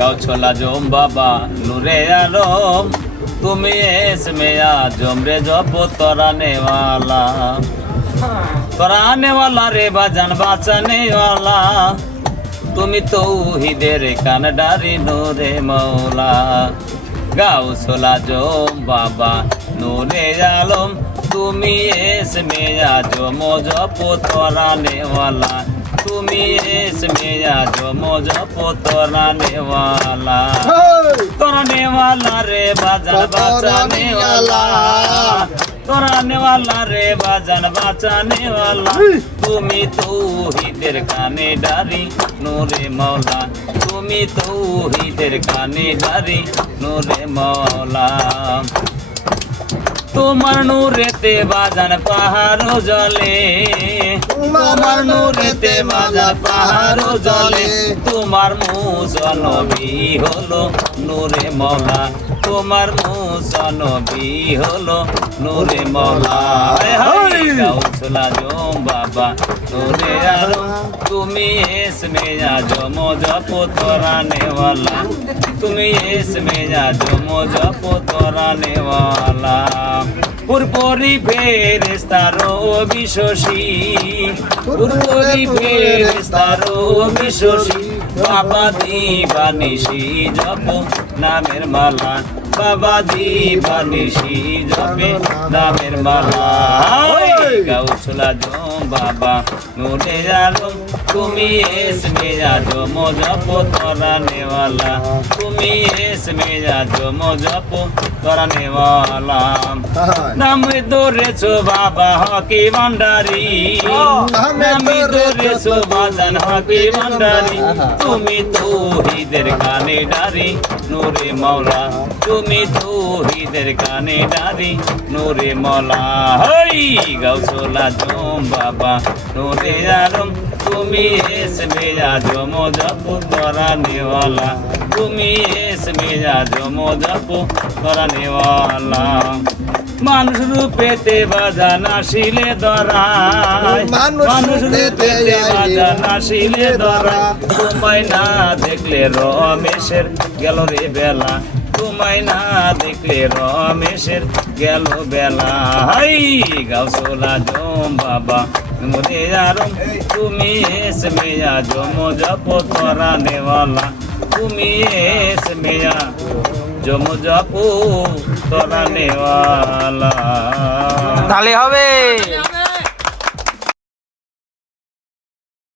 গাও ছোলা জম বাবা নূরে আলম তুমি এসমে আজম রে জপ তরানে ওয়ালা রে বাজান বাঁচানে ওয়ালা তুমি তৌহিদের কানডারি নূরে মৌলা গাও ছোলা জম বাবা নূরে আলম তুমি এসমে আজম জপ তরানে ওয়ালা তুমি এসমে আজম জপ তরানে ওয়ালা রে বাজান বাঁচানে ওয়ালা তরানে ওয়ালা রে বাজান বাঁচানে ওয়ালা তুমি তৌহিদের কানে ডারি নূরে মৌলা তুমি তৌহিদের কানে ডারি নূরে মৌলা তোমার নূরেতে বাজান পাহাড় জলে তোমার নূরেতে বাজান পাহাড় জলে তোমার মুসা নবী হলো নূরে মৌলা তোমার মুসা নবী হলো নূরে মৌলা গাও ছোলা জম বাবা নূরে আলম তুমি এসমে আজম জপ তরানে ওয়ালা তুমি এসমে আজম জপ তরানে ওয়ালা পুরপরি ফেরেশতারো বিশ্বসী পুরপরি ফেরেশতারো বিশ্বসী বাবা দিবানিশি জপ নামের মালা বাবা দিবানিশি জপে নামের মালা গাও ছোলা জম বাবা নূরে আলম তুমি এসমে আজম জপ তরানে ওয়ালা তুমি এসমে আজম জপ তরানে ওয়ালা নাম ধরেছো বাবা হকি ভান্ডারি নাম ধরেছো বাজান হকি ভান্ডারি তুমি তৌহিদের কানে ডারি নূরে মৌলা তুমি তৌহিদের কানে ডারি নূরে মৌলা হই গাও ছোলা জম বাবা নূরে আলম তুমি এসমে আজম জপ তরানে ওয়ালা তুমি এসমে আজম জপ তরানে ওয়ালা মানুষ রূপেতে বাজান আসিলে ধরায় মানুষ রূপেতে বাজান আসিলে ধরায় তোমায় না দেখলে রমেশের গেল রে বেলা তোমায় না দেখলে রমেশের গেল বেলা হাই গাও ছোলা জম বাবা নূরে আলম তুমি এসমে আজম জপ তরানে ওয়ালা তুমি এসমে আজম জপ তরানে ওয়ালা তাহলে হবে।